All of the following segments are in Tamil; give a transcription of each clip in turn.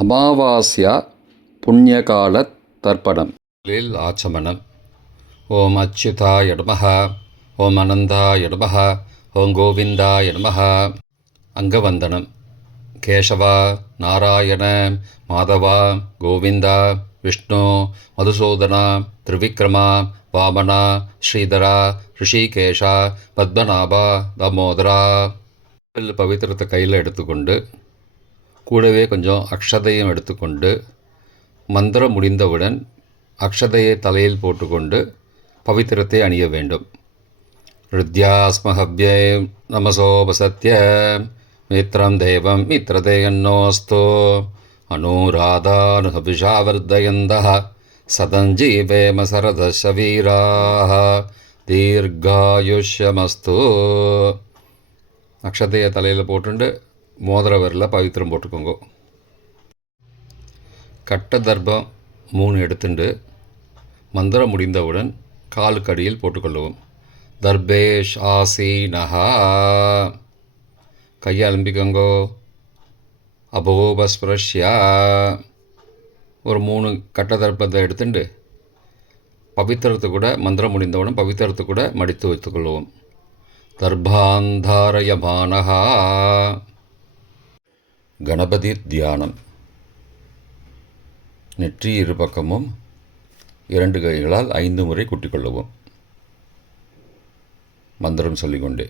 அமாவாஸ்யா புண்ணியகால தர்ப்பணம். ஆச்சமனம். ஓம் அச்சுதாய நமஹ, ஓம் அனந்தாய நமஹ, ஓம் கோவிந்தாய நமஹ. அங்கவந்தனம். கேசவா, நாராயண, மாதவா, கோவிந்தா, விஷ்ணு, மதுசூதனா, திரிவிக்ரமா, வாமனா, ஸ்ரீதரா, ரிஷிகேஷா, பத்மநாபா, தாமோதரா. பவித்திரத்தை கையில் எடுத்துக்கொண்டு கூடவே கொஞ்சம் அக்ஷதையும் எடுத்துக்கொண்டு மந்திரம் முடிந்தவுடன் அக்ஷதையை தலையில் போட்டுக்கொண்டு பவித்திரத்தை அணிய வேண்டும். ருத்யாஸ்மஹவ்யே நமசோபசத்ய மித்ரம் தேவம் மித்ரதேயன்னோஸ்தோ அனுராதானுஹவிஷாவர்தயந்தः சதஞ்சீவேம சரதசவீராः தீர்காயுஷ்யமஸ்து. அக்ஷதையை தலையில் போட்டுண்டு மோதிர விரலில் பவித்திரம் போட்டுக்கோங்க. கட்ட தர்ப்பம் 3 எடுத்துண்டு மந்திரம் முடிந்தவுடன் காலுக்கு அடியில் போட்டுக்கொள்ளவும். தர்பேஷ் ஆசீனஹா. கையை அலம்பிக்கோங்கோ. அபோபஸ்பிரஷ்யா. ஒரு 3 கட்ட தர்ப்பத்தை எடுத்துட்டு பவித்திரத்தை கூட மந்திரம் முடிந்தவுடன் பவித்திரத்தை கூட மடித்து வைத்துக்கொள்வோம். தர்பாந்தாரயமானஹா. கணபதி தியானம். நெற்றி இரு பக்கமும் 2 கைகளால் 5 முறை குட்டிக்கொள்ளவும். மந்திரம் சொல்லிக்கொண்டே.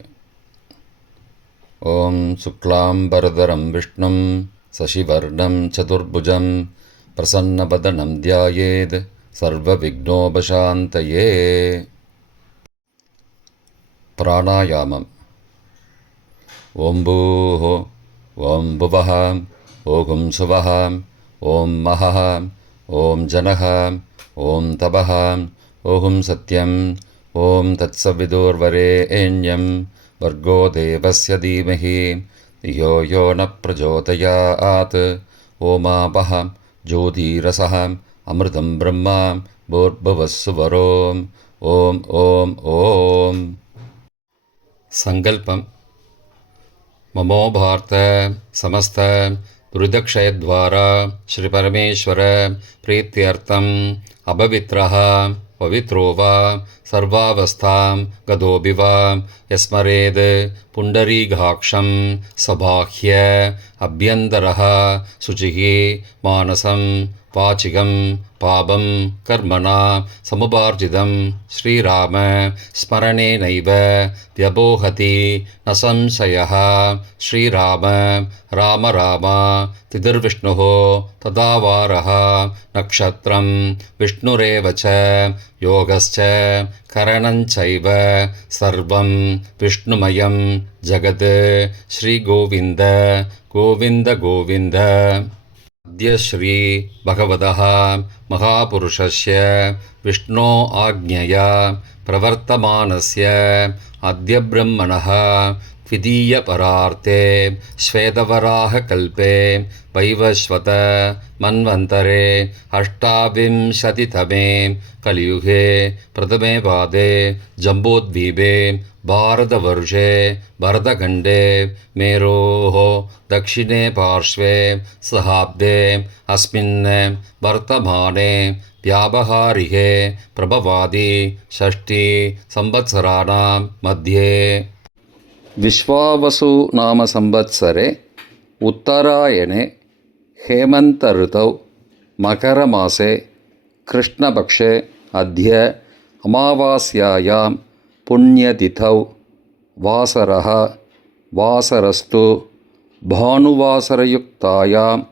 ஓம் சுக்லாம்பரதரம் விஷ்ணும் சசிவர்ணம் சதுர்புஜம் பிரசன்னபதனம் தியாயேத் சர்வ விக்னோபசாந்தயே. பிராணாயாமம். ஓம் பூஹோ, ஓம் புவஹ, ஓம் சுவஹ, ஓம் மஹஹ, ஓம் ஜனஹ, ஓம் தபஹ, ஓம் சத்யம், ஓம் தத்சவிதுர்வரேண்யம் வர்கோ தேவஸ்ய தீமஹி யோ யோ ந பிரச்சோதயாத். ஓமாபஹ ஜோதிரசஹ அமிர்தம் பிரம்மா பூர்புவஸ்ஸுவரோம். ஓம் ஓம் ஓம். சங்கல்பம். மமோ பார்த்த சமஸ்த துரிதக்ஷயத்வாரா ஸ்ரீ பரமேஸ்வர பிரீத்தியர்த்தம் அபவித்ரஹ பவித்ரோ வா சர்வாவஸ்தாம் கதோபி வா யஸ்மரேத் புண்டரீகாக்ஷம் சபாஹ்ய அப்யந்தரஹ சுச்சிஹி மானசம் வாச்சிகம் பாபம் கர்மணா சமுபார்ஜிதம் ஸ்ரீராம ஸ்மரணேனைவ வியபோஹதி ந சம்சயः. ஸ்ரீராம ராம ராம திதிர்விஷ்ணுः ததாவாரः நக்ஷத்ரம் விஷ்ணுரேவ ச யோகஸ்ச கரணஞ்சைவ சர்வம் விஷ்ணுமயம் ஜகத். ஸ்ரீகோவிந்த கோவிந்த கோவிந்த. அத்ய ஸ்ரீ பகவதः மகாபுருஷஸ்ய விஷ்ணோ ஆக்ஞயா பிரவர்த்தமானஸ்ய அத்ய பிரம்மணः த்விதீய பரார்த்தே ஸ்வேதவராக கல்பே வைவஸ்வத மன்வந்தரே அஷ்டாவிம்சதிதமே கலியுகே பிரதமே பாதே ஜம்போத்வீபே பாரதவர்ஷே பரதகண்டே மேரோः दक्षिणे पार्श्वे सहाब्दे अस्मिन् वर्तमाने व्यावहारिके प्रभवादि षष्ठी संवत्सराणां मध्ये. विश्वावसु नाम संवत्सरे उत्तरायणे हेमन्त ऋतौ मकरमासे कृष्णपक्षे अद्य अमावास्यायां पुण्यतिथौ वासरः वासरस्तु பானுவாசரயுக்தாயாம்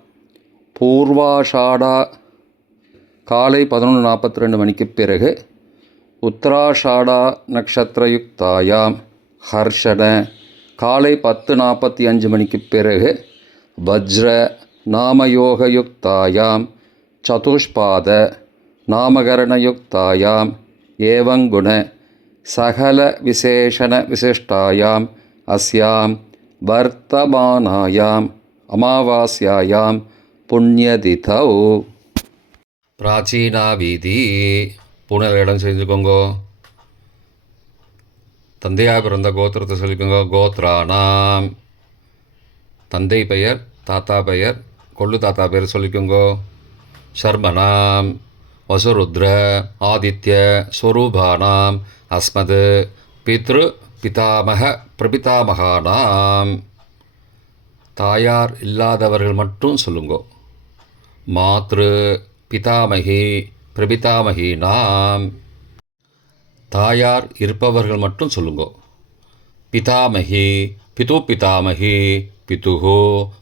பூர்வாஷாடா காலை 11:42 மணிக்கு பிறகு உத்தராஷாடா நக்ஷத்திரயுக்தாயாம் ஹர்ஷண காலை 10:45 மணிக்கு பிறகு வஜ்ர நாமயோகயுக்தாயாம் சதுஷ்பாத நாமகரணயுக்தாயாம் ஏவங்குண சகல விசேஷண விசிஷ்டாயாம் அஸ்யாம் வர்த்தமானாயாம் அமாவாஸ்யாயாம் புண்ணியதிதௌ. பிராச்சீனா வீதி. பூனல் இடம் செஞ்சுக்கோங்கோ. தந்தையாக பிறந்த கோத்திரத்தை சொல்லிக்கோங்க. கோத்ரானாம். தந்தை பெயர், தாத்தா பெயர், கொள்ளு தாத்தா பேர் சொல்லிக்கோங்கோ. சர்மனாம் வசுருத்ர ஆதித்ய ஸ்வரூபானாம் அஸ்மத் பித்ரு பிதாமக பிரபிதாமகானாம். தாயார் இல்லாதவர்கள் மட்டும் சொல்லுங்கோ. மாத்ரு பிதாமகி பிரபிதாமகீனாம். தாயார் இருப்பவர்கள் மட்டும் சொல்லுங்கோ. பிதாமகி பிது பிதாமகி பிதுஹோ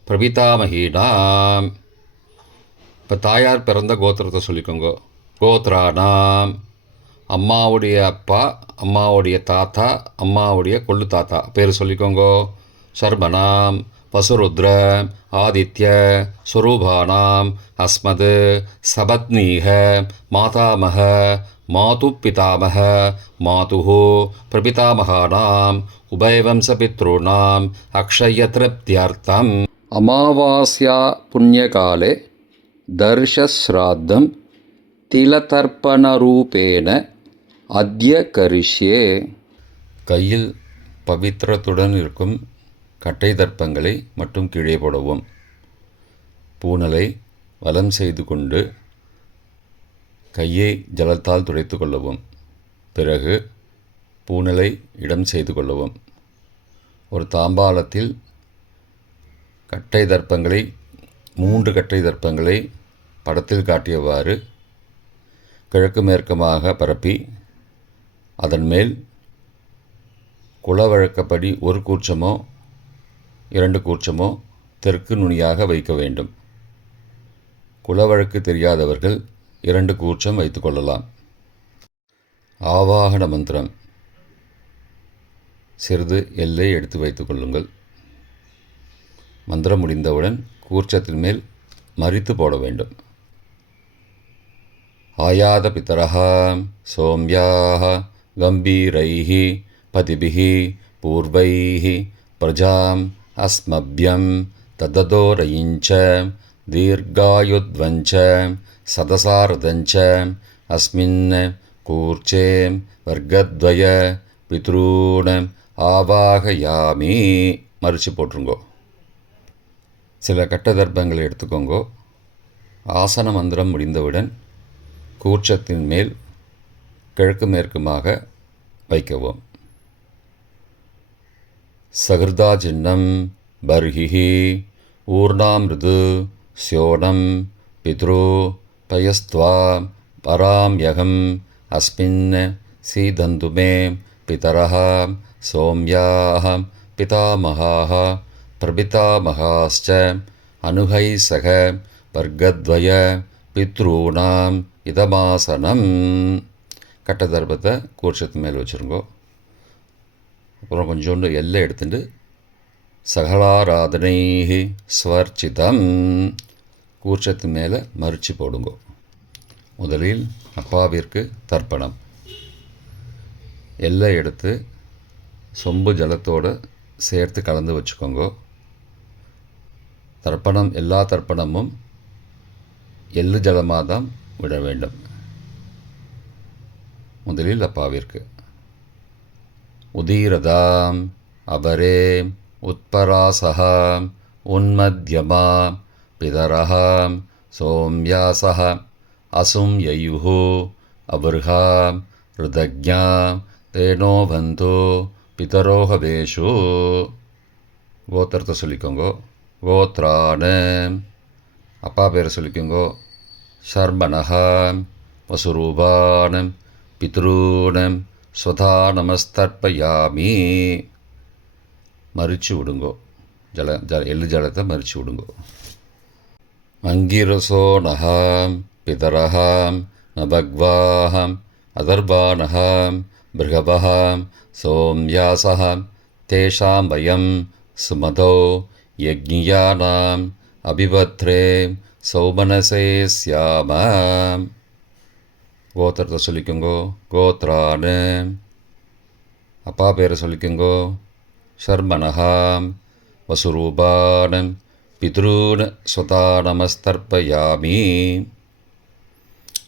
பிரபிதாமகீனாம். இப்போ தாயார் பிறந்த கோத்திரத்தை சொல்லிக்கோங்க. கோத்ரானாம் அம்மாவுடைய அப்பா, அம்மாவுடைய தாத்தா, அம்மாவுடைய கொள்ளு தாத்தா பேர் சொல்லிக்கோங்க. சர்மனாம் வசுருத்ர ஆதித்ய ஸ்வரூபானாம் அஸ்மத் சபத்னீக மாதாமக மாது பிதாமக மாதுஹோ பிரபிதாமகானாம் உபயவம்சபித்ருணாம் அக்ஷயத்ருப்தியர்த்தம் அமாவாஸ்யா புண்ணியகாலே தர்ஷஸ்ராத்தம் திலதர்ப்பணரூபேண அத்ய கரிஷ்யே. கையில் பவித்திரத்துடன் இருக்கும் கட்டை தர்ப்பங்களை மட்டும் கீழே போடவும். பூனலை வலம் செய்து கொண்டு கையை ஜலத்தால் துடைத்து கொள்ளவும். பிறகு பூனலை இடம் செய்து கொள்ளவும். ஒரு தாம்பாலத்தில் கட்டை தர்ப்பங்களை 3 கட்டை தர்ப்பங்களை படத்தில் காட்டியவாறு கிழக்கு மேற்குமாக பரப்பி அதன் மேல் குலவழக்கப்படி 1 கூர்ச்சமோ 2 கூர்ச்சமோ தெற்கு நுனியாக வைக்க வேண்டும். குலவழக்கு தெரியாதவர்கள் 2 கூர்ச்சம் வைத்து கொள்ளலாம். ஆவாகன மந்திரம் சிறிது எல்லை எடுத்து வைத்துக் கொள்ளுங்கள். மந்திரம் முடிந்தவுடன் கூர்ச்சத்தின் மேல் மரித்து போட வேண்டும். ஆயாத பிதரஹ சோம்யாஹ கம்பீரைஹி பதிபிஹி பூர்வைஹி பிரஜாம் அஸ்மப்யம் தததோரயிஞ்ச தீர்காயுத்வஞ்ச சதசாரதஞ்ச அஸ்மின் கூர்ச்சே வர்க்கத்வய பித்ரூண ஆவாகயாமி. மறித்து போட்டுருங்கோ. சில கட்ட தர்ப்பங்களை எடுத்துக்கோங்கோ. ஆசன மந்திரம் முடிந்தவுடன் கூர்ச்சத்தின் மேல் கிழக்கு மேற்குமாக வைக்கவும். சகிருதா சின்னம் பர்ஹிஹி ஊர்ணாமிருது ஸ்யோனம் பித்ரு பயஸ்த்வா பராம்யகம் அஸ்மின் சீதந்துமே பிதரஹ சோம்யாஹ பிதாமகாஹ பிரபிதாமகாஸ்ச அனுகை சக வர்க்கத்வய பித்ரூணாம் இதமாசனம். கட்ட தர்ப்பத்தை கூர்ச்சத்து மேல் வச்சுருங்கோ. அப்புறம் கொஞ்சோண்டு எல்லை எடுத்துட்டு சகலாராதனை ஸ்வர்ச்சிதம் கூர்ச்சத்து மேலே மறித்து போடுங்கோ. முதலில் அப்பாவிற்கு தர்ப்பணம். எல்லை எடுத்து சொம்பு ஜலத்தோடு சேர்த்து கலந்து வச்சுக்கோங்க. தர்ப்பணம் எல்லா தர்ப்பணமும் எள்ளு ஜலமாக தான் விட வேண்டும். முதலில் அப்பாவிற்கு உதீரதாம் அபரே உத்பராசகாம் உன்மத்யமா பிதரஹாம் சோம்யாசஹ அசும் யயுஹு அபர்ஹாம் ருதக்ஞாம் தேனோபந்தோ பிதரோஹவேஷு. கோத்திரத்தை சொல்லிக்கோங்கோ. கோத்ரான அப்பா பேரை சொல்லிக்கோங்கோ. சர்மனஹாம் வசுரூபானம் பித்ரூனம் ஸ்வதா நமஸ்தர்ப்பயாமி. மறித்து விடுங்கோ. எள்ளு ஜலத்தை மறித்து விடுங்கோ. அங்கிரசோ நகாம் பிதரஹாம் நபக்வாஹாம் அதர்பானஹாம் பிருகபஹாம் சோம்யாசஹாம் தேஷாம் வயம் சுமதோ யக்ஞியானாம் அபிபத்ரே சௌமனசே ஸ்யாமாம். கோத்திரத்தை சொல்லிக்கோங்கோ. கோத்ரானு அப்பா பேரை சொல்லிக்கோங்கோ. சர்மனஹாம் வசுரூபானம் பித்ரூன் ஸ்வதா நமஸ்தர்ப்பயாமி.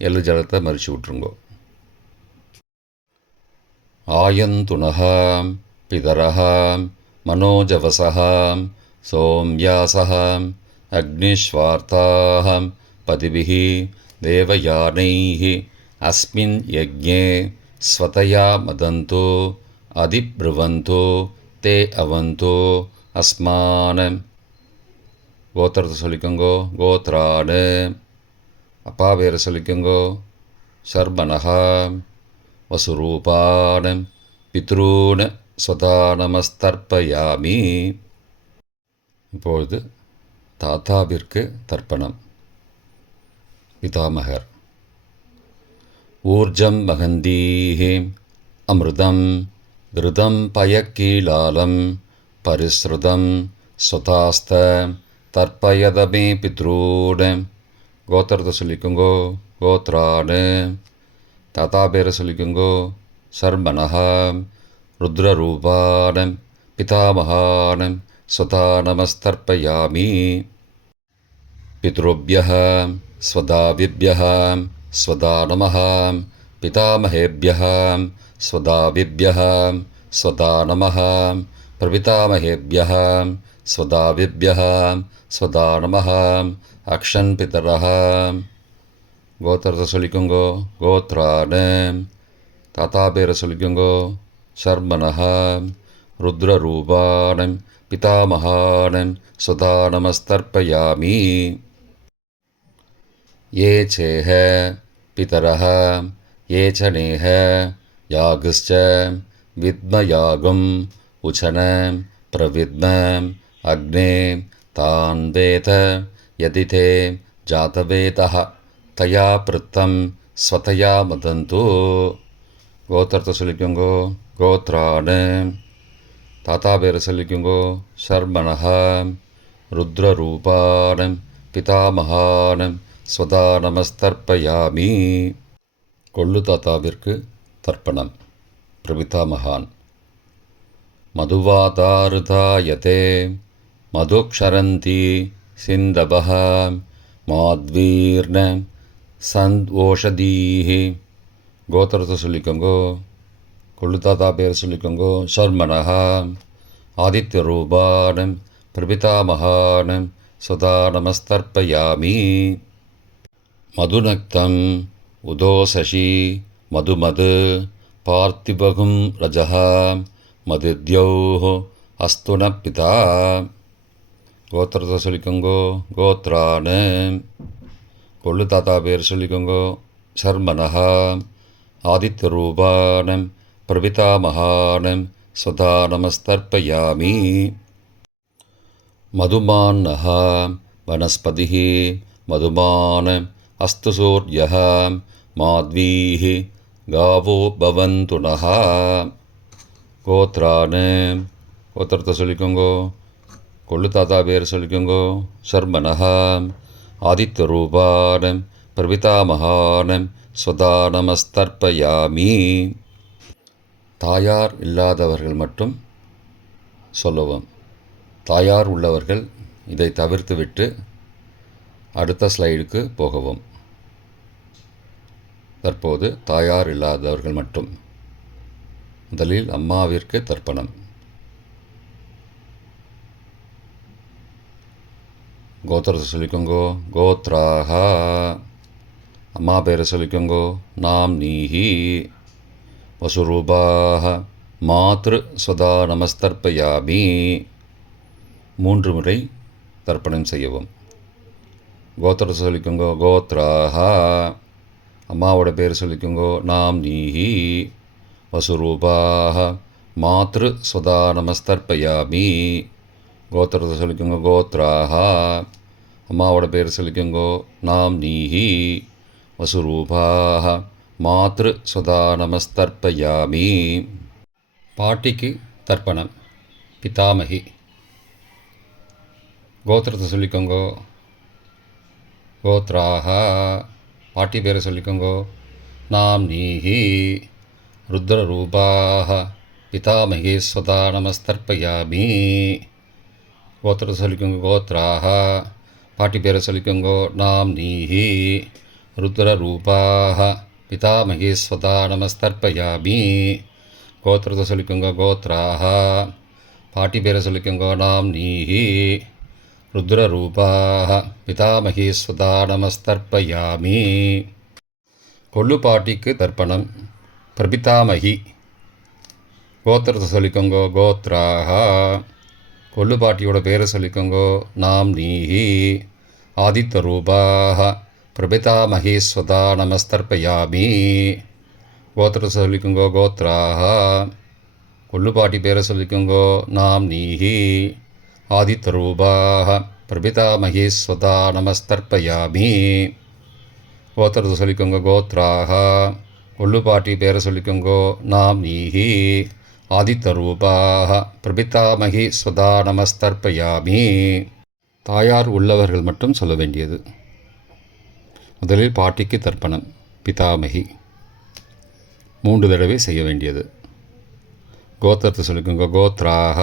எள்ளு ஜலத்தை மறித்து விட்ருங்கோ. ஆயந்துனஹாம் பிதரஹாம் மனோஜவசஹாம் சோம்யாசஹாம் அக்னிஸ்வார்த்தாஹம் பதிபிஹி தேவயானைஹி அஸ்மின் யஜ்ஞே ஸ்வதயா மதந்தோ அதிப்ருவந்தோ தே அவந்தோ அஸ்மான. கோத்திரத்தை சொல்லிக்கோங்கோ. கோத்ரானு. அப்பா பேரை சொல்லிக்கோங்கோ. சர்மனஹா. வசுரூபான பித்ரூன ஸ்வதா நமஸ்தர்ப்பயாமி. இப்பொழுது தாத்தாவிற்கு தர்ப்பணம். பிதாமகர். ஊர்ஜம் மகந்தீஹி அமிர்தம் கிருதம் பயக்கீலாலம் பரிஸ்ருதம் ஸ்வதாஸ்த தர்ப்பயதமே பித்ரூன. கோத்திரத்தை சொல்லிக்கோங்கோ. கோத்ரானு. தாத்தா பேரை சொல்லிக்கோங்கோ. சர்மனஹா. ருத்ரரூபான பிதாமகான ஸ்வதா நமஸ்தர்ப்பயாமி. பித்ருभ्यः ஸ்வதாவிभ्यः ஸ்வதா நமः. பிதாமகேभ्यः ஸ்வதாவிभ्यः ஸ்வதா நமः. பிரபிதாமகேभ्यः ஸ்வதாவிभ्यः ஸ்வதா நமः. அக்ஷன் பிதரः. கோத்திரத்தை சொல்லிக்கோங்கோ. கோத்ரானு. தாத்தா பேரை சொல்லிக்கோங்கோ. சர்மனஹா. ருத்ரரூபான பிதாமகான ஸ்வதா நமஸ்தர்ப்பயாமி. ये चेह पितरः ये च नेह यागश्च विद्मयागम् उचन प्रविद्म अग्ने तान् वेद यदि ते जातवेदः तया पृत्तं स्वतया मदन्तु. கோத்திரத்தை சொல்லிக்கோங்கோ. கோத்ரானு. தாத்தா பேரை சொல்லிக்கோங்கோ. சர்மனஹா. ருத்ரரூபான பிதாமகான ஸ்வதா நமஸ்தர்ப்பயாமி. கொள்ளு தாத்தாவிற்கு தர்ப்பணம். பிரபிதாமகான். மதுவாதாருதாயதே மதுக்ஷரந்தி சிந்தபஹ மாத்வீர்ண சந்த்வோஷதீஹி. கோத்திரத்தை சொல்லிக்கோங்கோ. கொள்ளு தாத்தா பேர் சொல்லிக்கோங்கோ. சர்மனஹா. ஆதித்யரூபான பிரபிதாமகான ஸ்வதா நமஸ்தர்ப்பயாமி. மதுநக்தம் உதோசசி மதுமது பார்த்திபகும் ரஜः மதித்யோः அஸ்துன பிதா. கோத்திரத்தை சொல்லிக்கோங்கோ. கோத்ரானு. கொள்ளு தாத்தா பேர் சொல்லிக்கோங்கோ. சர்மனஹா. ஆதித்யரூபான பிரபிதாமகான ஸ்வதா நமஸ்தர்ப்பயாமி. மதுமான்னः வனஸ்பதிः மதுமான அஸ்து சூர்யः மாத்வீः காவோ பவந்து நः. கோத்ரானு. கோத்திரத்தை சொல்லிக்கோங்கோ. கொள்ளு தாத்தா பேர் சொல்லிக்கோங்கோ. சர்மனஹா. ஆதித்யரூபான பிரபிதாமகான ஸ்வதா நமஸ்தர்ப்பயாமி. தாயார் இல்லாதவர்கள் மட்டும் சொல்லவும். தாயார் உள்ளவர்கள் இதை தவிர்த்துவிட்டு அடுத்த ஸ்லைடுக்கு போகவும். தற்போது தாயார் இல்லாதவர்கள் மட்டும். முதலில் அம்மாவிற்கு தர்ப்பணம். கோத்திரத்தை சொல்லிக்கோங்கோ. கோத்ராஹா. அம்மா பேரை சொல்லிக்கோங்கோ. நாம் நீஹி. வசுரூபாஹ மாத்ரு ஸ்வதா நமஸ்தர்ப்பயாமி. 3 முறை தர்ப்பணம் செய்யவும். கோத்திரத்தை சொல்லிக்கோங்கோ. கோத்ராஹா. அம்மாவோட பேர் சொல்லிக்கோங்கோ. நாம் நீஹி. வசுரூபாஹ மாத்ரு ஸ்வதா நமஸ்தர்ப்பயாமி. கோத்திரத்தை சொல்லிக்கோங்கோ. கோத்ராஹா. அம்மாவோட பேர் சொல்லிக்கோங்கோ. நாம் நீஹி. வசுரூபாஹ மாத்ரு ஸ்வதா நமஸ்தர்ப்பயாமி. பாட்டிக்கு தர்ப்பணம். பிதாமகி. கோத்திரத்தை சொல்லிக்கோங்கோ. கோத்ராஹா. பாட்டி பேரை சொல்லிக்கோங்கோ. நாம் நீஹி. ருத்ரரூபாஹ பிதாமகி ஸ்வதா நமஸ்தர்ப்பயாமி. கோத்திரத்தை சொல்லிக்கோங்கோ. கோத்ராஹா. பாட்டி பேரை சொல்லிக்கோங்கோ. நாம் நீஹி. ருத்ரரூபாஹ பிதாமகி ஸ்வதா நமஸ்தர்ப்பயாமி. கோத்திரத்தை சொல்லிக்கோங்கோ. கோத்ராஹா. பாட்டி பேரை சொல்லிக்கோங்கோ. நாம் நீஹி. ருத்ரரூபாः பிதாமகீஸ்வதா நமஸ்தர்ப்பயாமி. கொள்ளு பாட்டிக்கு தர்ப்பணம். பிரபிதாமகி கோத்திரத்தை சொல்லிக்கோங்கோ. கோத்ராக கொள்ளு பாட்டியோட பேரை சொல்லிக்கோங்கோ. நாம் நீஹி. ஆதித்த ரூபாக பிரபிதாமகீஸ்வதா நமஸ்தர்ப்பயாமி. கோத்திரத்தை சொல்லிக்கோங்கோ. கோத்ராக கொள்ளு பாட்டி பேரை சொல்லிக்கோங்கோ. நாம் நீஹி. ஆதித்த ரூபாக பிரபிதாமகீஸ்வதா நமஸ்தர்ப்பயாமி. கோத்திரத்தை சொல்லிக்கோங்க. கோத்ராக கொள்ளு பாட்டி பேரை சொல்லிக்கோங்கோ. நாம் நீஹி. ஆதித்த ரூபாக பிரபிதாமகீஸ்வதா நமஸ்தர்ப்பயாமி. தாயார் உள்ளவர்கள் மட்டும் சொல்ல வேண்டியது. முதலில் பாட்டிக்கு தர்ப்பணம். பிதாமகி 3 தடவை செய்ய வேண்டியது. கோத்திரத்தை சொல்லிக்கோங்க. கோத்ராக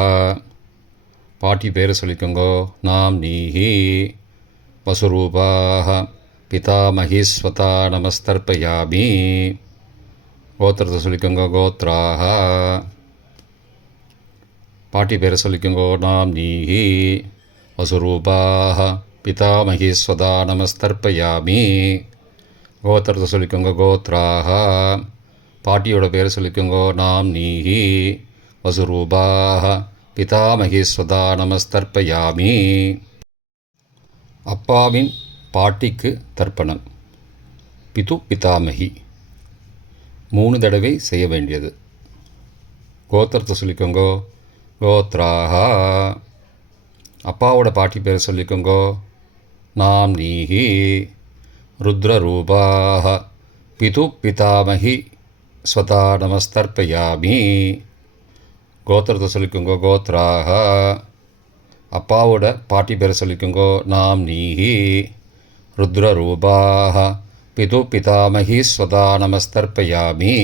பாட்டி பேரை சொல்லிக்கோங்கோ. நாம் நீஹி. வசுரூபாக பிதாமகீஸ்வதா நமஸ்தர்ப்பயாமி. கோத்திரத்தை சொல்லிக்கோங்க. கோத்ராக பாட்டி பேரை சொல்லிக்கோங்கோ. நாம் நீஹி. வசுரூபாக பிதாமகீஸ்வதா நமஸ்தர்ப்பயாமி. கோத்திரத்தை சொல்லிக்கோங்க. கோத்ராக பாட்டியோட பேரை சொல்லிக்கோங்கோ. நாம் நீஹி. வசுரூபாக பிதாமகீஸ்வதா நமஸ்தர்ப்பயாமி. அப்பாவின் பாட்டிக்கு தர்ப்பணம். பிது பிதாமகி 3 தடவை செய்ய வேண்டியது. கோத்திரத்தை சொல்லிக்கோங்கோ. கோத்ராக அப்பாவோட பாட்டி பேரை சொல்லிக்கோங்கோ. நாம் நீஹி. ருத்ரரூபாக பிது பிதாமகி ஸ்வதா நமஸ்தர்ப்பயாமி. கோத்திரத்தை சொல்லிக்கோங்கோ. கோத்ராக அப்பாவோட பாட்டி பேரை சொல்லிக்கோங்கோ. நாம் நீஹி. ருத்ரரூபாக பிது பிதாமகி ஸ்வதா நமஸ்தர்ப்பயாமி.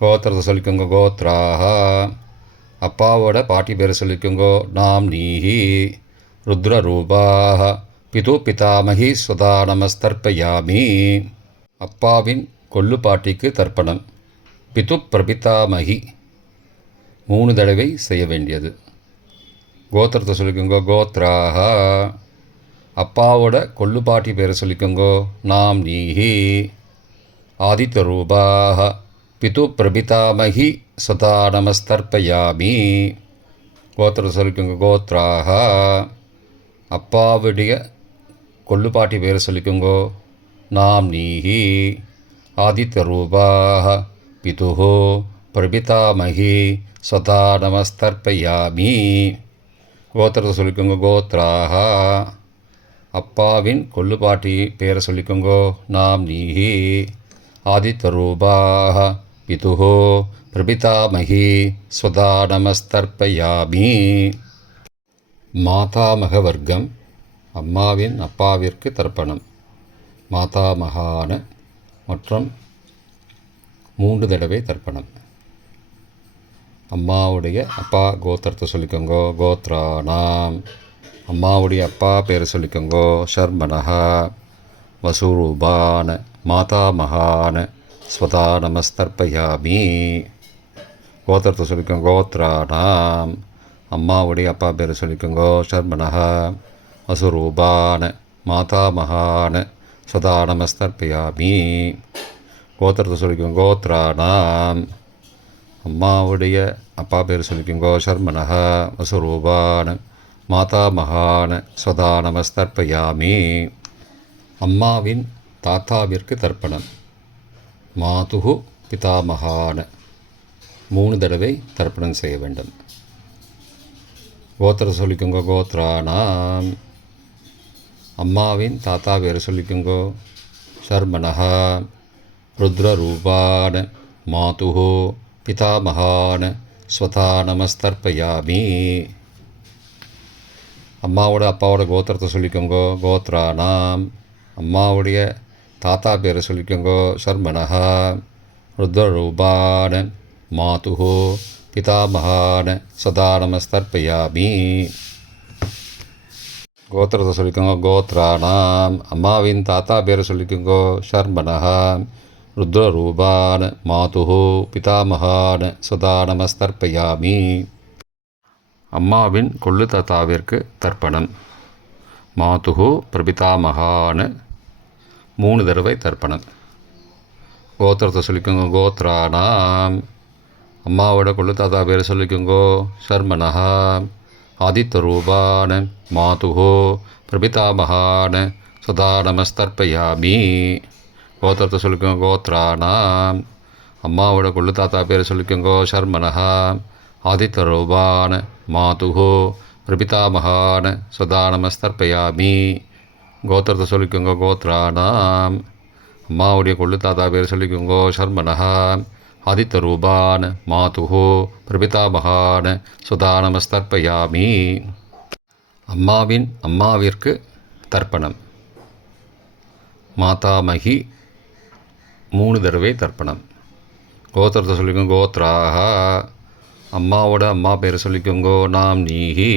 கோத்திரத்தை சொல்லிக்கோங்க. கோத்ராக அப்பாவோட பாட்டி பேரை சொல்லிக்கோங்கோ. நாம் நீஹி. ருத்ரரூபாக பிது பிதாமகி ஸ்வதா நமஸ்தர்ப்பயாமி. அப்பாவின் கொள்ளு பாட்டிக்கு தர்ப்பணம். பிது பிரபிதாமகி 3 தடவை செய்ய வேண்டியது. கோத்திரத்தை சொல்லிக்கோங்கோ. கோத்ராக அப்பாவோட கொள்ளு பாட்டி பேரை சொல்லிக்கோங்கோ. நாம் நீஹி. ஆதித்த ரூபாக பிது பிரபிதாமகி ஸ்வதா நமஸ்தர்ப்பயாமி. கோத்திரத்தை சொல்லிக்கோங்க. கோத்ராக அப்பாவுடைய கொள்ளு பாட்டி பேரை சொல்லிக்கோங்கோ. நாம் நீஹி. ஆதித்த ரூபாக பிதுஹோ பிரபிதாமகி ஸ்வதா நமஸ்தர்ப்பயாமி. கோத்திரத்தை சொல்லிக்கோங்க. கோத்ராக அப்பாவின் கொள்ளு பாட்டி பேரை சொல்லிக்கோங்கோ. நாம் நீஹி. ஆதித்த ரூபாக பிதுஹோ பிரபிதாமகி ஸ்வதா நமஸ்தர்ப்பயாமி. மாதாமக வர்க்கம். அம்மாவின் அப்பாவிற்கு தர்ப்பணம். மாதாமகான மற்றும் 3 தடவை தர்ப்பணம். அம்மாவுடைய அப்பா கோத்திரத்தை சொல்லிக்கோங்கோ. கோத்ரானாம் அம்மாவுடைய அப்பா பேரை சொல்லிக்கோங்கோ. ஷர்மணஹா வசுரூபான மாதாமகான ஸ்வதா நமஸ்தர்ப்பயாமி. கோத்திரத்தை சொல்லிக்கோங்க. கோத்ரானாம் அம்மாவுடைய அப்பா பேரை சொல்லிக்கோங்கோ. ஷர்மணஹா வசுரூபான மாதாமகான ஸ்வதா நமஸ்தர்ப்பயாமி. கோத்திரத்தை சொல்லிக்கோங்க. கோத்ரானாம் அம்மாவுடைய அப்பா பேர் சொல்லிக்கோங்கோ. ஷர்மணஹ வசுரூபான மாதாமகான ஸ்வதா நமஸ்தர்ப்பயாமி. அம்மாவின் தாத்தாவிற்கு தர்ப்பணம். மாதுகு பிதாமகான 3 தடவை தர்ப்பணம் செய்ய வேண்டும். கோத்திர சொல்லிக்கோங்க. கோத்ரானாம் அம்மாவின் தாத்தா பேர் சொல்லிக்கோங்கோ. ஷர்மணஹ ருத்ரரூபான மாதுஹோ பிதாமகான ஸ்வதா நமஸ்தர்ப்பயாமி. அம்மாவோட அப்பாவோட கோத்திரத்தை சொல்லிக்கோங்கோ. கோத்ரானாம் அம்மாவுடைய தாத்தா பேரை சொல்லிக்கோங்கோ. ஷர்மணஹ ருத்ரரூபான மாதுஹோ பிதாமகான ஸ்வதா நமஸ்தர்ப்பயாமி. கோத்திரத்தை சொல்லிக்கோங்க. கோத்ரானாம் அம்மாவின் தாத்தா பேரை சொல்லிக்கோங்கோ. ஷர்மணஹ ருத்ரரூபான மாதுஹோ பிதாமகான ஸ்வதா நமஸ்தர்ப்பயாமி. அம்மாவின் கொள்ளு தாத்தாவிற்கு தர்ப்பணம். மாதுகு பிரபிதாமகான்னு 3 தடவை தர்ப்பணம். கோத்திரத்தை சொல்லிக்கோங்க. கோத்ரானாம், அம்மாவோட கொள்ளு தாத்தா பேரை சொல்லிக்கோங்கோ. சர்மனஹா ஆதித்தரூபான் மாதுகோ பிரபிதாமகான் சதா நமஸ்தர்ப்பயாமி. கோத்திரத்தை சொல்லிக்கோங்க. கோத்ரானாம், அம்மாவோட கொள்ளு தாத்தா பேரை சொல்லிக்கோங்கோ. சர்மனஹா ஆதித்தரூபான் மாதுகோ பிரபிதாமகான் சதா நமஸ்தர்ப்பயாமி. கோத்திரத்தை சொல்லிக்கோங்க. கோத்ரானாம், அம்மாவுடைய கொள்ளு தாத்தா பேர் சொல்லிக்கோங்கோ. சர்மனஹா ஆதித்தரூபான் மாதுகோ பிரபிதாமகான் சுதா நமஸ்தர்ப்பயாமி. அம்மாவிற்கு தர்ப்பணம். மாதாமகி 3 தடவை தர்ப்பணம். கோத்திரத்தை சொல்லிக்கோங்க. கோத்ராஹா, அம்மாவோட அம்மா பேர் சொல்லிக்கோங்கோ. நாம் நீஹி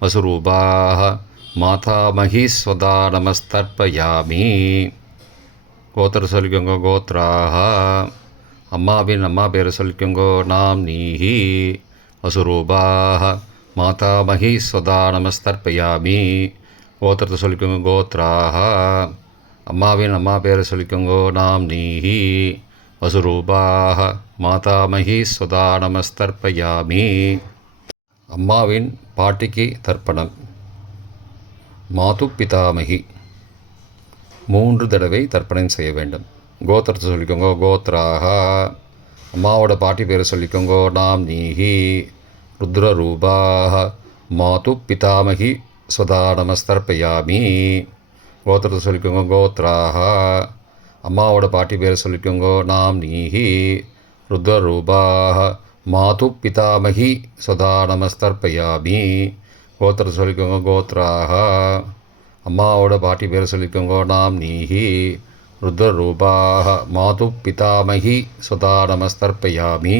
வசுரூபாஹ மாதாமகி ஸ்வதா நமஸ்தர்ப்பயாமி. கோத்திரத்தை சொல்லிக்கோங்க. கோத்ராஹா, அம்மாவின் அம்மா பேரை சொல்லிக்கோங்கோ. நாம் நீஹி வசுரூபாஹ மாதாமகி ஸ்வதா நமஸ்தர்ப்பயாமி. கோத்திரத்தை சொல்லிக்கோங்க. கோத்ராஹா, அம்மாவின் அம்மா பேரை சொல்லிக்கோங்கோ. நாம் நீஹி வசுரூபாஹ மாதாமகி ஸ்வதா நமஸ்தர்ப்பயாமி. அம்மாவின் பாட்டிக்கு தர்ப்பணம். மாது பிதாமகி 3 தடவை தர்ப்பணம் செய்ய வேண்டும். கோத்திரத்தை சொல்லிக்கோங்க. கோத்ராஹா, அம்மாவோட பாட்டி பேரை சொல்லிக்கோங்கோ. நாம் நீஹி ருத்ரரூபாஹ மாது பிதாமகி ஸ்வதா நமஸ்தர்ப்பயாமி. கோத்திரத்தை சொல்லிக்கோங்க. கோத்ராஹா, அம்மாவோட பாட்டி பேரை சொல்லிக்கோங்கோ. நாம் நீஹி ருத்ரரூபாஹ மாது பிதாமகி ஸ்வதா நமஸ்தர்ப்பயாமி. கோத்திரத்தை சொல்லிக்கோங்க. கோத்ராஹா, அம்மாவோட பாட்டி பேரை சொல்லிக்கோங்கோ. நாம் நீஹி ருத்ரரூபாஹ மாது பிதாமகி ஸ்வதா நமஸ்தர்ப்பயாமி.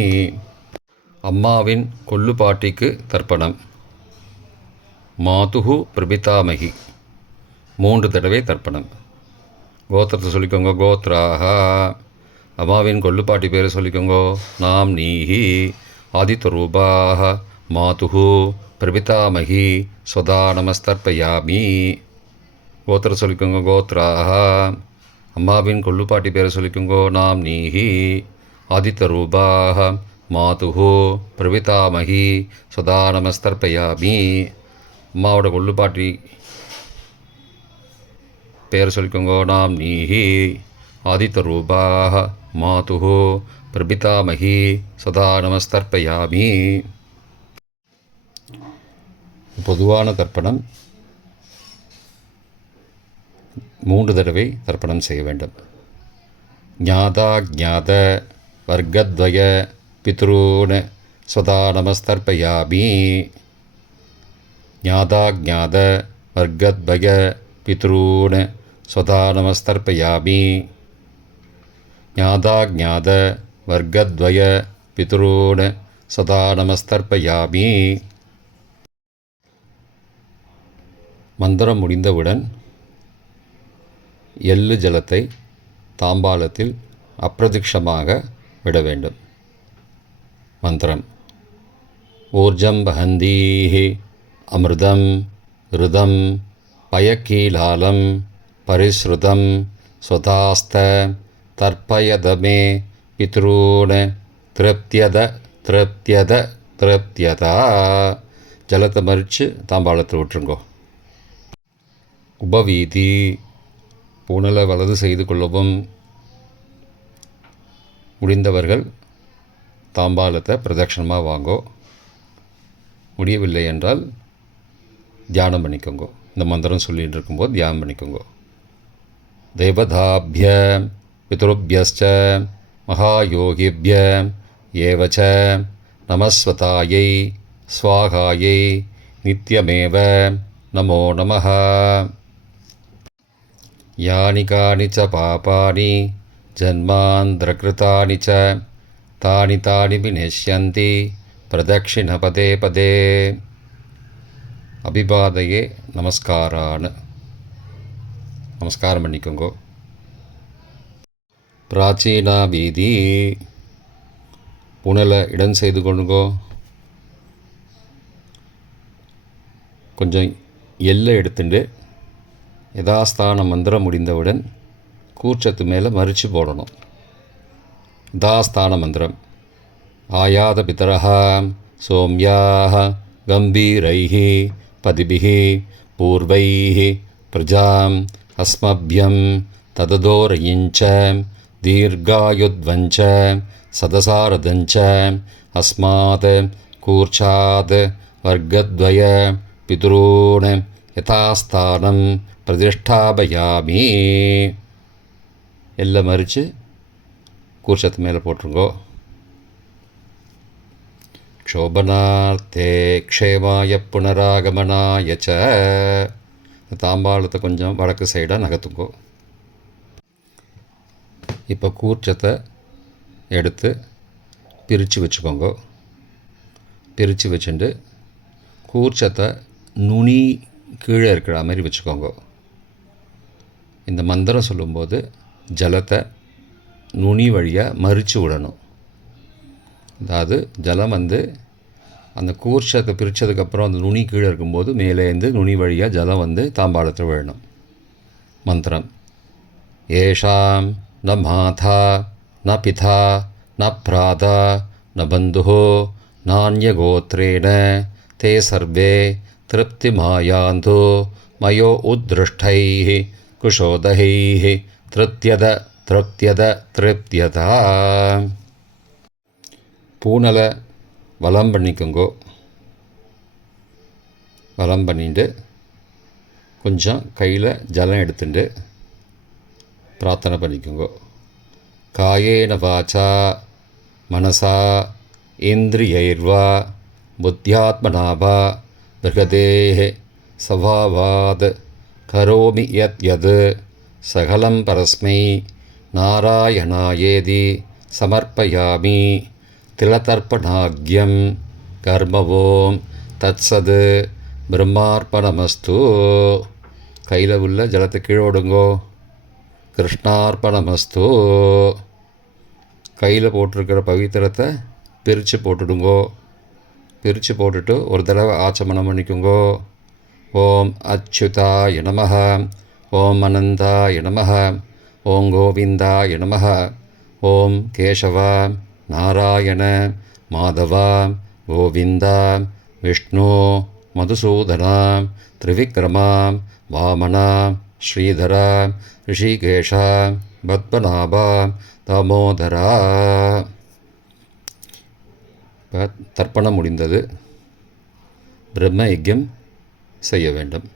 அம்மாவின் கொள்ளு பாட்டிக்கு தர்ப்பணம். மாதுகு பிரபிதாமகி 3 தடவை தர்ப்பணம். கோத்திரத்தை சொல்லிக்கோங்க. கோத்ராஹா, அம்மாவின் கொள்ளு பாட்டி பேரை சொல்லிக்கோங்கோ. நாம் நீஹி ஆதித்தரூபாஹ மாதுகு பிரபிதாமகி ஸ்வதா நமஸ்தர்ப்பயாமி. கோத்திரத்தை சொல்லிக்கோங்க. கோத்ராஹா, அம்மாவின் கொள்ளு பாட்டி பேரை சொல்லிக்கோங்கோ. நாம் நீஹி ஆதித்தரூபாஹ மாதுகு பிரபிதாமகி ஸ்வதா நமஸ்தர்ப்பயாமி. அம்மாவோட கொள்ளு பாட்டி பேரை சொல்லிக்கோங்கோ. நாம் நீஹி ஆதித்தரூபாஹ மாதுகு பிரபிதாமகி சதா நமஸ்தர்ப்பயாமி. பொதுவான தர்ப்பணம் 3 தடவை தர்ப்பணம் செய்ய வேண்டும். ஞாதா ஜாத வர்க்கத்வய பித்ரூன் ஸ்வதா நமஸ்தர்ப்பயாமி. ஞாதா ஜாத வர்க்கத்வய பித்ரூன் ஸ்வதா நமஸ்தர்ப்பயாமி. ஞாதா ஜாத வர்க்கத்வய பித்ரூன் சதா நமஸ்தர்ப்பயாமி. மந்திரம் முடிந்தவுடன் எள்ளு ஜலத்தை தாம்பாளத்தில் அப்பிரதிக்ஷமாக விட வேண்டும். மந்திரம். ஊர்ஜம் வஹந்தீஹி அமிர்தம் ருதம் பயக்கீலாலம் பரிஸ்ருதம் ஸ்வதாஸ்த தர்ப்பயதமே பித்ரூன் திருப்தியத திருப்தியத திருப்தியதா. ஜலத்தை மறித்து தாம்பாளத்தில் விட்டுருங்கோ. உபவீதி. புனலை வலது செய்து கொள்ளவும். முடிந்தவர்கள் தாம்பாளத்தை பிரதட்சணமாக வாங்கோ. முடியவில்லை என்றால் தியானம் பண்ணிக்கோங்க. இந்த மந்திரம் சொல்லிகிட்டு இருக்கும்போது தியானம் பண்ணிக்கோங்க. தேவதாபிய பித்ருபியஸ்ச மகாயோகிபிய ஏவச்ச நமஸ்வதாயை ஸ்வாகாயை நித்யமேவ நமோ நமः. யானி கானி ச பாபானி ஜன்மாந்திரகிருதானி ச தானி தானி விநஷ்யந்தி பிரதட்சிண பதே பதே. அபிபாதையே நமஸ்காரான்னு நமஸ்காரம் பண்ணிக்கோங்கோ. பிராச்சீனா வீதி. புனலை இடம் செய்து கொள்ளுங்கோ. கொஞ்சம் எள்ளை எடுத்துட்டு யதாஸ்தான மந்திரம் முடிந்தவுடன் கூர்ச்சத்து மேலே மறித்து போடணும். யதாஸ்தான மந்திரம் ஆயாத பிதரஹ சோம்யாக கம்பீரைः பதிபிः பூர்வைः பிரஜாம் அஸ்மப்யம் தததோரயிஞ்ச தீர்காயுத்வஞ்ச சதசாரதஞ்ச அஸ்மாத் கூர்ச்சாத் வர்க்கத்வய பிதுரூன் யதாஸ்தானம் பிரதிஷ்டாபயாமி. எல்லாம் மறித்து கூர்ச்சத்து மேலே போட்டுருங்கோ. க்ஷோபனார்த்தே க்ஷேமாய புனராகமனாய ச. தாம்பாளத்தை கொஞ்சம் வடக்கு சைடாக நகர்த்துங்கோ. இப்போ கூர்ச்சத்தை எடுத்து பிரித்து வச்சுக்கோங்க. பிரித்து வச்சுட்டு கூர்ச்சத்தை நுனி கீழே இருக்கிற மாதிரி வச்சுக்கோங்க. இந்த மந்திரம் சொல்லும்போது ஜலத்தை நுனி வழியாக மறித்து விடணும். அதாவது ஜலம் அந்த கூர்ச்சத்தை பிரித்ததுக்கப்புறம் அந்த நுனி கீழே இருக்கும்போது மேலேருந்து நுனி வழியாக ஜலம் தாம்பாளத்தில் விழணும். மந்திரம் ஏஷாம் ந மாதா ந பிதா ந பிராதா ந பந்துஹோ நான்யகோத்ரேண தே சர்வே திருப்திமாயாந்து மயோ உத்ருஷ்டைः குஷோதகைः திருப்தியதா. பூனலை வலம் பண்ணிக்கோங்கோ. வலம் பண்ணிட்டு கொஞ்சம் கையில் ஜலம் எடுத்துட்டு பிரார்த்தனை பண்ணிக்கோங்கோ. காயேன வாச்சா மனசா இந்திரியைர்வா புத்தியாத்மனாவா பிருகதேஹ சவாவாத் கரோமி யத் சகலம் பரஸ்மை நாராயணாயேதி சமர்ப்பயாமி திலதர்ப்பணாக்யம் கர்மவோம் தத்சத் பிரம்மார்ப்பணமஸ்து. கையில் உள்ள ஜலத்தை கீழோடுங்கோ. கிருஷ்ணார்ப்பணமஸ்து. கையில் போட்டிருக்கிற பவித்திரத்தை பிரித்து போட்டுடுங்கோ. பிரித்து போட்டுட்டு ஒரு தடவை ஆச்சமனம் பண்ணிக்கோங்கோ. ஓம் அச்சுதாய நமஹ, ஓம் அனந்தாய நமஹ, ஓம் கோவிந்தாய நமஹ, ஓம் கேசவா நாராயண மாதவா கோவிந்தா விஷ்ணு மதுசூதனா திரிவிக்ரமா வாமனா ஸ்ரீதரா ரிஷிகேஷா பத்மநாபா தாமோதரா. தர்ப்பணம் முடிந்தது. பிரம்ம யஜ்யம் செய்ய வேண்டும்.